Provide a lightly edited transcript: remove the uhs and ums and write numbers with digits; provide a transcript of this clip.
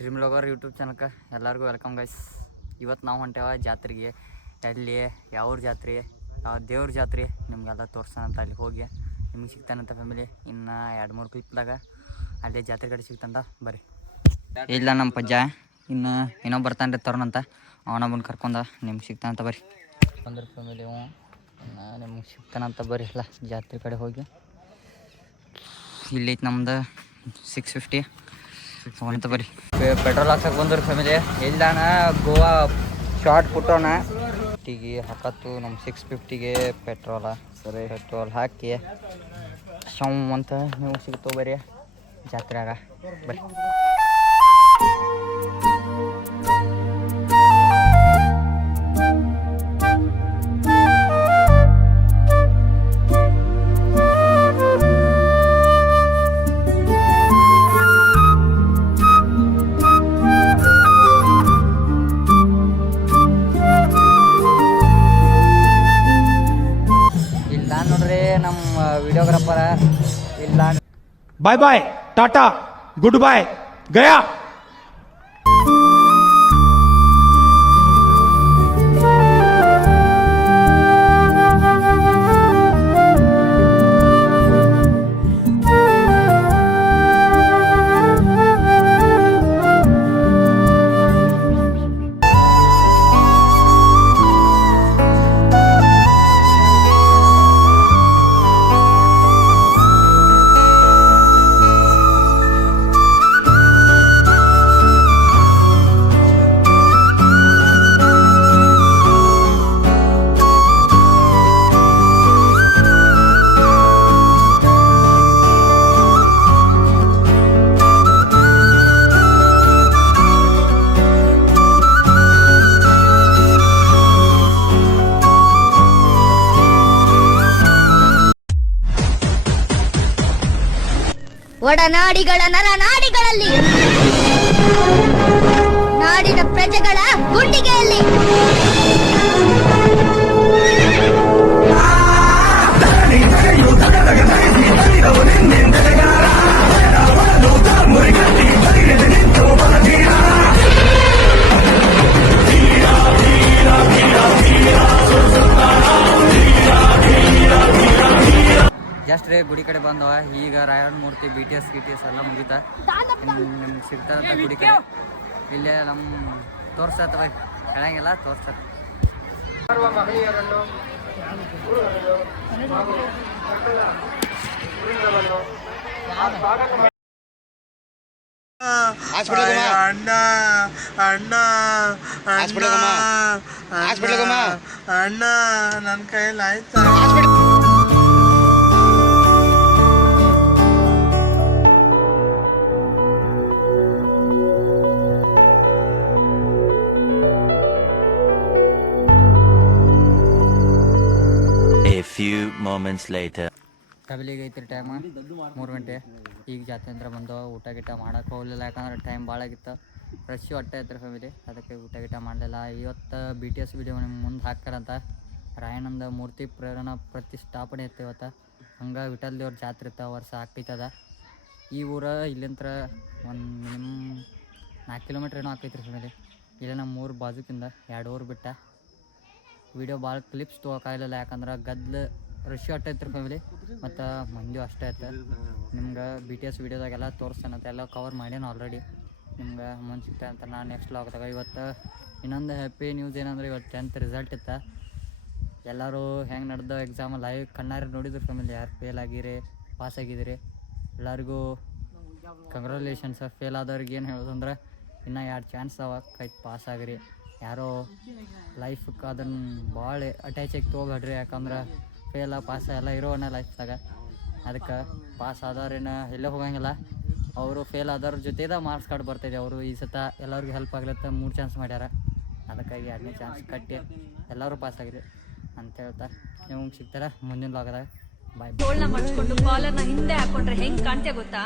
Dream logger YouTube ಚಾನಲ್ಗೆ ಎಲ್ಲರಿಗೂ welcome guys. ಇವತ್ತು ನಾವು ಹೊಂಟೇವ ಜಾತ್ರೆಗೆ. ಎಲ್ಲಿ ಯಾವ ಜಾತ್ರೆ, ಯಾವ ದೇವ್ರ ಜಾತ್ರೆ ನಿಮಗೆಲ್ಲ ತೋರ್ಸೋಣ ಅಂತ ಅಲ್ಲಿ ಹೋಗಿ ನಿಮ್ಗೆ ಸಿಗ್ತಾನಂತ ಫ್ಯಾಮಿಲಿ. ಇನ್ನು 2-3 ಕ್ಲಿಪ್ದಾಗ ಅಲ್ಲೇ ಜಾತ್ರೆ ಕಡೆ ಸಿಗ್ತಂತ ಬರ್ರಿ. ಇಲ್ಲ ನಮ್ಮ ಪಜ್ಜ ಇನ್ನು ಏನೋ ಬರ್ತಾನೆ ರೀ ತರುಣ್ ಅಂತ, ಅವನ ಬಂದು ಕರ್ಕೊಂಡ ನಿಮ್ಗೆ ಸಿಗ್ತಾನಂತ ಬರ್ರಿ. ಬಂದ್ರೆ ಫ್ಯಾಮಿಲಿ ಇನ್ನು ನಿಮ್ಗೆ ಸಿಗ್ತಾನಂತ ಬರ್ರಿ. ಎಲ್ಲ ಜಾತ್ರೆ ಕಡೆ ಹೋಗಿ ಇಲ್ಲೈತೆ ನಮ್ದು 650 ಅಂತ ಬರ್ರಿ. ಪೆಟ್ರೋಲ್ ಹಾಕ್ಸಕ್ಕೆ ಬಂದ್ರೆ ಫ್ಯಾಮಿಲಿ. ಇಲ್ಲಾನ ಗೋವಾ ಶಾರ್ಟ್ ಪುಟ್ಟೋಣ ಟೀಗೆ ಹಾಕತ್ತು ನಮ್ಮ 650ಗೆ ಪೆಟ್ರೋಲ. ಸರಿ, ಪೆಟ್ರೋಲ್ ಹಾಕಿ ಶಮ್ ಅಂತ ನೀವು ಸಿಗ್ತವೆ ಬರ್ರಿ ಜಾತ್ರೆಯಾಗ ಬರ್ರಿ. ನಮ್ಮ ವಿಡಿಯೋಗ್ರಾಫರ ಇಲ್ಲ. Bye bye tata goodbye गया. ಒಡನಾಡಿಗಳ ನರನಾಡಿಗಳಲ್ಲಿ, ನಾಡಿನ ಪ್ರಜೆಗಳ ಗುಂಡಿಗೆಯಲ್ಲಿ ಜಸ್ಟ್ ರೀ ಗುಡಿ ಕಡೆ ಬಂದವ. ಈಗ ರಾಯಣ್ಣ ಮೂರ್ತಿ BTS ಎಲ್ಲ ಮುಗಿತಾ ನಿಮ್ಗೆ ಸಿಗ್ತಾರಂತ ಗುಡಿ ಕಡೆ. ಇಲ್ಲೇ ನಮ್ಮ ತೋರ್ಸತ್ತ ಬೈ, ಹೇಳಂಗಿಲ್ಲ ತೋರ್ಸತ್ತ. ಅಣ್ಣ ಅಣ್ಣ ಅಣ್ಣ ನನ್ನ ಕೈಯಲ್ಲಿ ಆಯ್ತಾ? A few moments later. ಕಬಿಲಿಗೆ ಐತ್ರಿ ಟೈಮ್ 3 ಗಂಟೆ. ಈಗ ಜಾತ್ರೆ ಅಂದ್ರೆ ಬಂದು ಊಟ ಗೀಟ ಮಾಡೋಕೆ ಹೋಗಲಿಲ್ಲ, ಯಾಕಂದ್ರೆ ಟೈಮ್ ಭಾಳ ಆಗಿತ್ತು. ರಶ್ ಹೊಟ್ಟೆ ಐತ್ರಿ ಫ್ಯಾಮಿಲಿ, ಅದಕ್ಕೆ ಊಟ ಗೀಟ ಮಾಡಲಿಲ್ಲ. ಇವತ್ತು BTS ವಿಡಿಯೋ ನಿಮ್ಗೆ ಮುಂದೆ ಹಾಕ್ತಾರಂತ. ರಾಯಣ್ಣಂದ ಮೂರ್ತಿ ಪ್ರೇರಣಾ ಪ್ರತಿಷ್ಠಾಪನೆ ಇತ್ತು ಇವತ್ತು. ಹಂಗೆ ವಿಠಲ್ ದೇವ್ರ ಜಾತ್ರೆ ಇತ್ತು, ವರ್ಷ ಆಗ್ತೈತದ. ಈ ಊರು ಇಲ್ಲಿಂತ್ರ ಒಂದು ಮಿನಿಮಮ್ 4 ಕಿಲೋಮೀಟ್ರ್ ಏನೋ ಆಗ್ತೈತ್ರಿ ಫ್ಯಾಮಿಲಿ. ಇಲ್ಲ ನಮ್ಮ ಊರು ಬಾಜುಕಿಂದ 2 ಊರು ಬಿಟ್ಟ. ವಿಡಿಯೋ ಭಾಳ ಕ್ಲಿಪ್ಸ್ ತೊಗೋಕಾಗಲಿಲ್ಲ, ಯಾಕಂದ್ರೆ ಗದ್ಲು ರಶ್ ಐತ್ರಿ ಫ್ಯಾಮಿಲಿ, ಮತ್ತು ಮಂದಿ ಅಷ್ಟೇ ಐತೆ. ನಿಮ್ಗೆ BTS ವಿಡಿಯೋದಾಗೆಲ್ಲ ತೋರಿಸ್ತಾನಂತ, ಎಲ್ಲ ಕವರ್ ಮಾಡ್ಯಾನ ಆಲ್ರೆಡಿ. ನಿಮ್ಗೆ ಮುಂದೆ ಸಿಗ್ತಾ ಅಂತ ನಾನು ನೆಕ್ಸ್ಟ್ ಲಾಗ್ದಾಗ. ಇವತ್ತು ಇನ್ನೊಂದು ಹ್ಯಾಪಿ ನ್ಯೂಸ್ ಏನಂದ್ರೆ, ಇವತ್ತು 10th ರಿಸಲ್ಟ್ ಇತ್ತು. ಎಲ್ಲರೂ ಹೆಂಗೆ ನಡೆದ ಎಕ್ಸಾಮ್ ಲೈವ್ ಕಣ್ಣಾರೆ ನೋಡಿದ್ರು ಫ್ಯಾಮಿಲಿ. ಯಾರು ಫೇಲ್ ಆಗಿರಿ ಪಾಸ್ ಆಗಿದ್ದೀರಿ ಎಲ್ಲರಿಗೂ ಕಂಗ್ರ್ಯಾಚುಲೇಷನ್ಸ್. ಫೇಲ್ ಆದವ್ರಿಗೆ ಏನು ಹೇಳೋದಂದ್ರೆ ಇನ್ನೂ 2 ಚಾನ್ಸ್ ಅವ, ಕೈ ಪಾಸ್ ಆಗಿರಿ. ಯಾರೋ ಲೈಫಕ್ಕೆ ಅದನ್ನು ಭಾಳ ಅಟ್ಯಾಚಾಗಿ ತೊಗೊಬೇಡ್ರಿ, ಯಾಕಂದ್ರೆ ಫೇಲ ಪಾಸ ಎಲ್ಲ ಇರೋವನ್ನ ಲೈಫ್ದಾಗ. ಅದಕ್ಕೆ ಪಾಸ್ ಆದವ್ರೇನು ಎಲ್ಲೇ ಹೋಗಂಗಿಲ್ಲ. ಅವರು ಫೇಲ್ ಆದವ್ರ ಜೊತೆದ ಮಾರ್ಕ್ಸ್ ಕಾರ್ಡ್ ಬರ್ತಾಯಿದೆ. ಅವರು ಈ ಸತ ಎಲ್ಲರಿಗೂ ಹೆಲ್ಪ್ ಆಗ್ಲತ್ತ 3 ಚಾನ್ಸ್ ಮಾಡ್ಯಾರ. ಅದಕ್ಕಾಗಿ 2ನೇ ಚಾನ್ಸ್ ಕಟ್ಟಿ ಎಲ್ಲರೂ ಪಾಸ್ ಆಗಿರಿ ಅಂತ ಹೇಳ್ತಾ ನಿಮ್ಗೆ ಸಿಗ್ತಾರೆ ಮುಂದಿನ ಲಾಗದಾಗ. ಬಾಯ್. ತೋಳ್ನ ಮಾಡಿಸ್ಕೊಂಡು ಕಾಲರ್ನ ಹಿಂದೆ ಹಾಕೊಂಡ್ರೆ ಹೆಂಗ್ ಕಾಣ್ತೇ ಗೊತ್ತಾ?